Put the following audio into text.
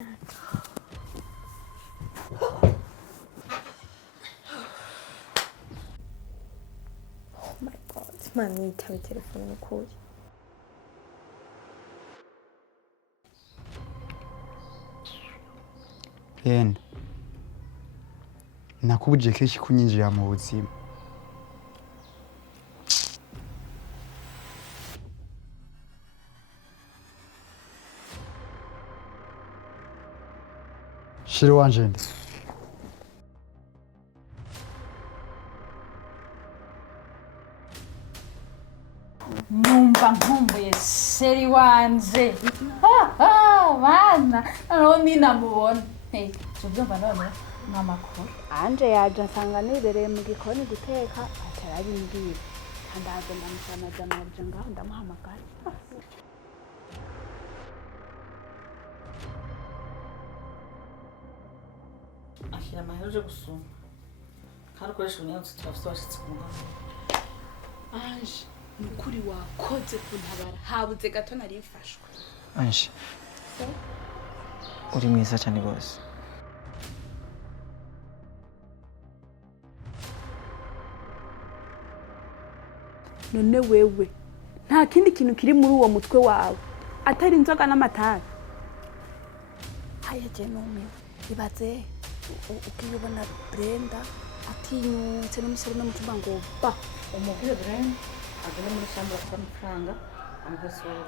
Oh my god, man yitabe telefone n'ukuri. Yenda nakubuje kenshi kunyinjira mu buzima. Shiri wanje nde? Numva nkumbuye sheri wanje. Bana none namubona. Tubyumva none n'amakuru. Anje yaje nsanga nibereye mu gikoni guteka atarabimbwira. Kandi aje ndamusamaza nabyo ngaho ndamuhamagara. Ashyira amaherezo gusuma. Kandi ukoresha ubunyantsi turafite washitse ku ngano. Anje mukuri wakoze kuntabara habuze gato nari mfashwe. Anje uri mwiza cyane rwose. None wewe nta kindi kintu kiri muri uwo mutwe wawe atari inzoga n'amatabi. Haya je none ibaze ukiyubona Brenda atinyutse n'umusore n'umutumba ngo ba Umubwire Brenda agenda muri chambre afite amafaranga amuha sohoro.